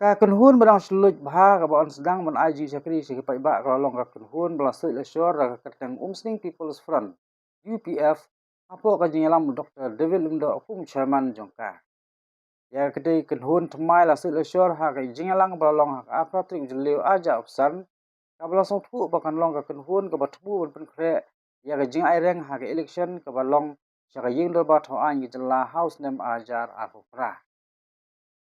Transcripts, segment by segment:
Ka kenhun badang seluj bah ka baon sedang man IG Sakri sikipai ba ka long ka kenhun belasui lesor ka katang Umsning People's Front UPF apo ka jingalam Dr. David Lumdo kum chairman jongka. Ya kedai kenhun temai lasui lesor ha ka jingalang balong ha apa trik jeleu aja opsan ka belasong tu bakan long ka kenhun ka batbu ban kre ya ka jing aireng ha ka election ka balong saka yingdo ba tho an jela house name ajar apopra.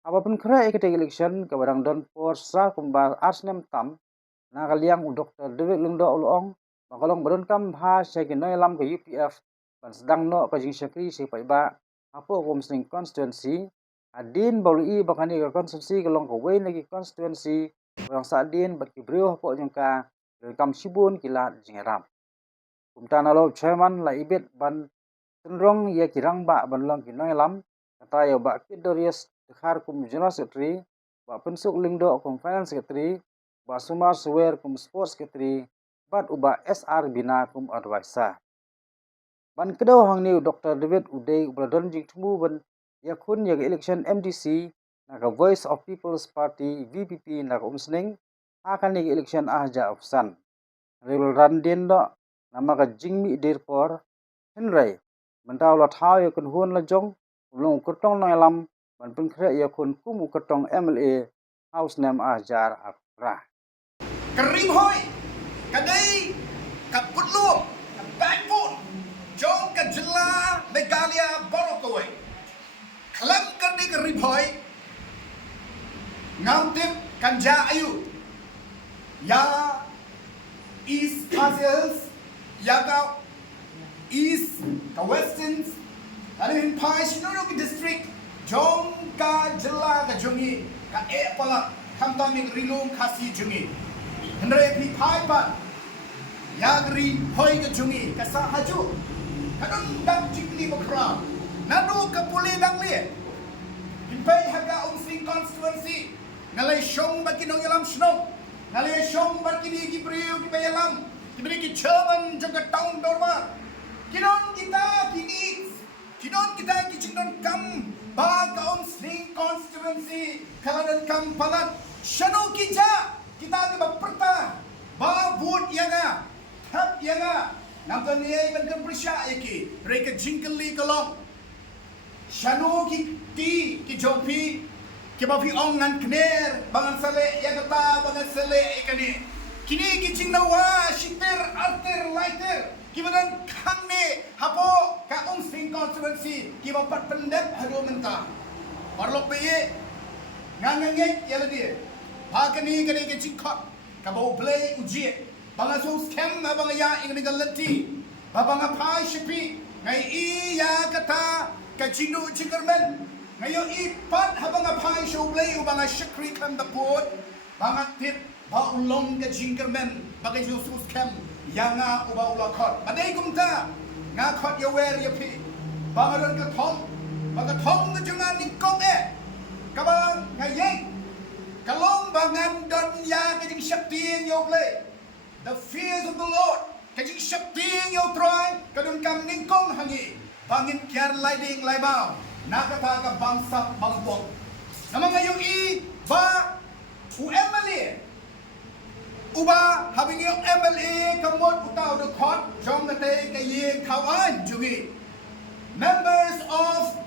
Apapun kera ikut election kebarang don porsa kumba asnem tam na kaliang Dr. David Lungdo ulong makalong baron kam ha syagi noy lam ke UPF ban sedang no ke jing syakri si paiba apo Umsning constituency adin balui bakani ke constituency kelong ke way lagi constituency orang sadin bat kibriu apo jengka kam sibun kilat jingeram kumtana lo chairman la ibet ban cenderung ia kirang ba ban long ki noy lam kata yo ba kidorius Dekhar kum General Secretary, ba Pensuk Lingdo kum Finance Secretary, ba Sumar Suwer kum Sports Secretary, bat uba SR Bina kum Advisor. Ban kedaw hang ni Dr. David Uday ubladon jing tumu ban yakun yaga election MDC naga Voice of People's Party VPP naga Umsning akan yaga election ahja opsan. Ril randin do nama ka jingmi dirpor Henry mentau la thau yakun hun la jong ulung kurtong nang lam ban pengkre ya kun kumu ketong MLA house name ajar akra Karim hoi kadai kaputlu backbone jong ka jela Megalia Borokoi kalam karni Karim hoi ngamtip kanja ayu ya East Asians ya ka East ka Westerns ada in Pais Nuruk district jong ka jela ka jongi ka pala kamtami rilung kasi jongi hendrai pi pai pa yagri hoi ka jongi ka sa haju kadon dang jikli bakra nadu ka puli dang li hinpai haga Umsning constituency ngalai shong bakinong yalam snong ngalai shong bakini ki priu ki bayalam ki chairman jaga town dorma kinon kita kini kinon kita kicindon kam ba ka Umsning constituency kaladan kam palat shano kita ke baperta ba vote yaga thap yaga namton ye ban kan prisha yaki reka jingkali kalong shano ki jopi ki ba fi ong nan kner bangan sale yagata bangan sale ikani kini kicing nawa shiter alter lighter kibadan kangne hapo ka Umsning constituency kiba pat pendep hado menta parlo peye ngangangek yala dia hakani kani ke cikot ka bau play uji banga so scam banga ya ingni galati banga pai shipi ngai i ya kata ka jinu chikermen ngayo i pat habanga pai show play banga shikri kan the port banga tip ba ulong ka jinkermen banga so scam yanga uba ula khot badai kumta nga khot ya wer ya pi bangaron ka thong ka jungan ni kong kabang ngayeng kalong bangan don ya kajing shakti yo play the fears of the Lord kajing shakti yo try kadun kam ning kong hangi bangin kyar lighting laibao nakata ka bangsa bangbok namang ngayon i ba UMLA uba habing yung MLA kamot utaw do khot jong kate kaye kawan jungi members of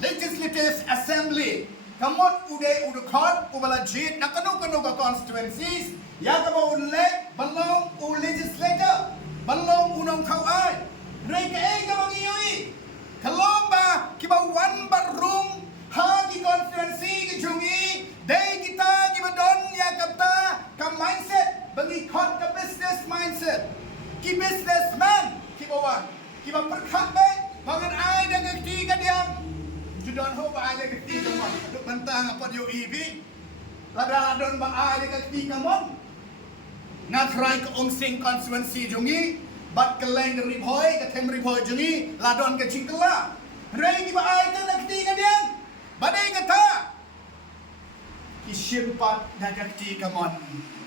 Legislative Assembly kamot ude khot ubala jit nakano ka constituencies ya ka ba unle balong u legislator balong unong kawan reka ka mangiyoy kalomba kiba one barung ha ki constituency ki jungi day kita gibadon ya kapta ka mindset bagi khot ka business mindset ki businessman ki bawa ki ba perkhat be bangan ai dengan tiga diang judon ho ba ai dengan tiga mon duk bantang apa yo EV lada don ba ai dengan tiga mon ngatrai ke Umsning constituency jungi bat keleng ripoi ke tem ripoi jungi ladon ke cingkela rei ki ba ai dengan tiga diang badai kata kisimpat dagakti kamon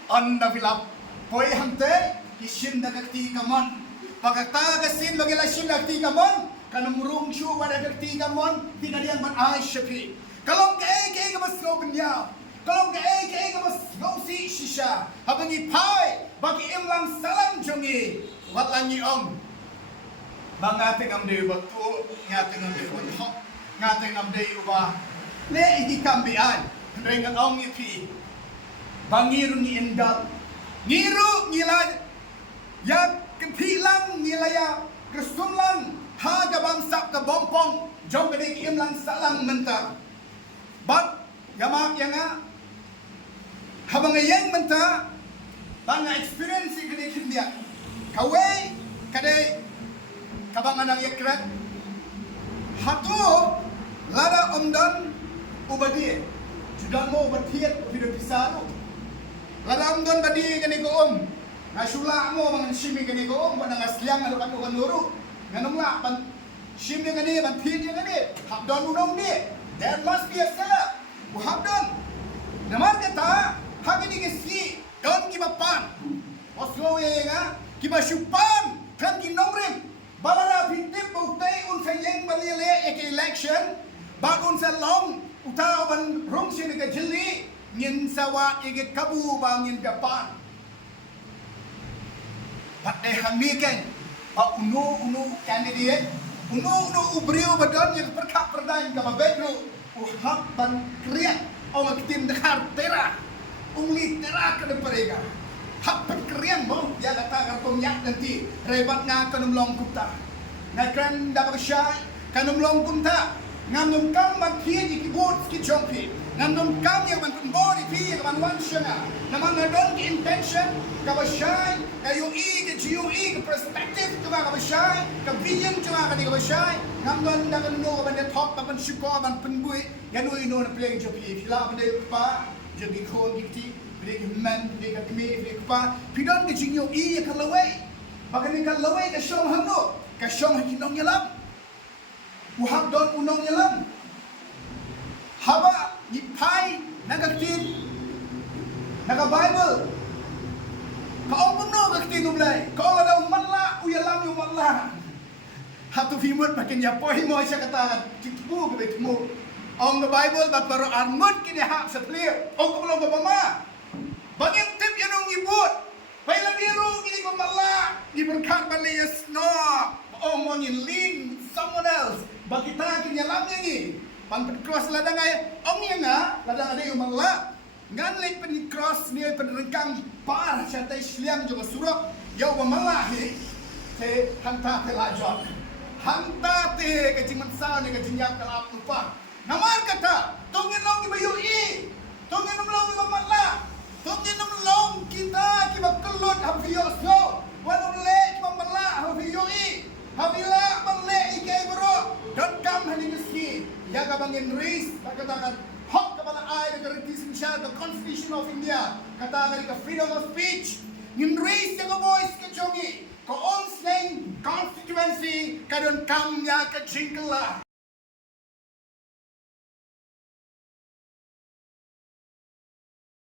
on the vilap poi hamte kisim dagakti kamon pagata kasin bagila sim dagakti kamon kanumrung shu dagakti kamon tingadian man ai shapi kalong ke ka mas no benya Kalau ke mas gosi shisha. Habangi pai bagi imlang salam jongi. Wat langi om. Bangating am de batu, ngating am de unhok, ngating am de uba. Le iki kambian. Dengan ong ipi. Bangiru ni indal. Ngiru ngilay. Ya kepilang ngilaya kesumlang. Haga bangsa ke bompong. Jom gede ki imlang salang mentah. Bat yamak yanga. Habang yang mentah. Banga experience gede kindia. Kawai kade kabang anang yakrat. Hatu lada omdan ubadi. Judan mo ubatiet video pisaru. Lada omdan badi gani ko om. Nasula mo mga simi gani ko om. Wana ngasliang alo kan nuru. Nganong la pan shim yang gani pan pin yang gani habdon unong di there must be a setup habdon namar kata hagini gesi don ki bapan oslo nga ki basupan kan ki nomrim balara bintip utai un sayeng balile ek election ba un sa long utao ban rong sin ga jili ngin sawa ige kabu bangin gapan patde hangmi ken unu candidate unu ubrio badan yang perkap perdain ke babedro uhap ban kriat orang tim dekar tera ungli tera ke deparega hap perkrian mo dia kata kartom yak nanti rebat nga kanumlong kupta ngakran dapat syai kanumlong kumta ngamnum kam makian ikibot ki jompi ngamnum kam yang man kumbori pi yang man wansyanga naman ngadon ki intention kabasyai KUI ke GUI ke perspektif cuma kabasyai ke vision cuma kadi kabasyai ngamdon dakan no ban top ban syukur ban penbui yan no na play jopi pila ban pa jadi kon giti beli man beli ka kmi beli pa pidon ke GUI ka lawai bagani ka lawai ka syong hamno ka syong hinong yalam uhab don unong yalam haba ipai nagatin naga Bible kau puno kakti nublay kau ada umalla uyalam umalla hatu fimut makin ya poi mo siya kata tikmu ke tikmu ong the Bible bat baru armut kini hak setlir ong ko belum mama bangin tip yanong ibut pailan diru kini ko malla diberkat balayas no ong mo lin someone else bagi ta kini yalam ni pan cross ladang ay ong nga ladang ada umalla ngan lek pen cross ni pen rengkang par santai sliang juga surok yau mamalahi te hanta te lajot hanta te ke jiman sa ni ke jinyap kalap lupa namar kata tongin long ibayui tongin long mamala tongin long kita ki bakelot hafiyo so wanul le mamala hafiyoi hafila balle ikai bro don't come hani meski ya ka bangin race katakan hak kepada ay nagaritism siya the Constitution of India kata ka freedom of speech ngin race yung voice ka chongi ko on slang constituency kadon kam ya ka jinkla